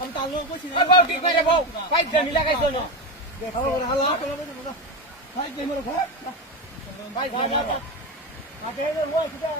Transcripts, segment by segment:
আমি তার লোক বসি না বউ ঠিক করে বউ ভাই জমি লাগাইছো না হালা ভাই কে মরো ভাই ভাই আগে ওই কিটা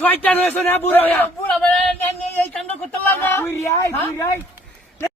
শয়তান হয়েছে না বুড়া বুড়া এই কাণ্ড করতে লাগা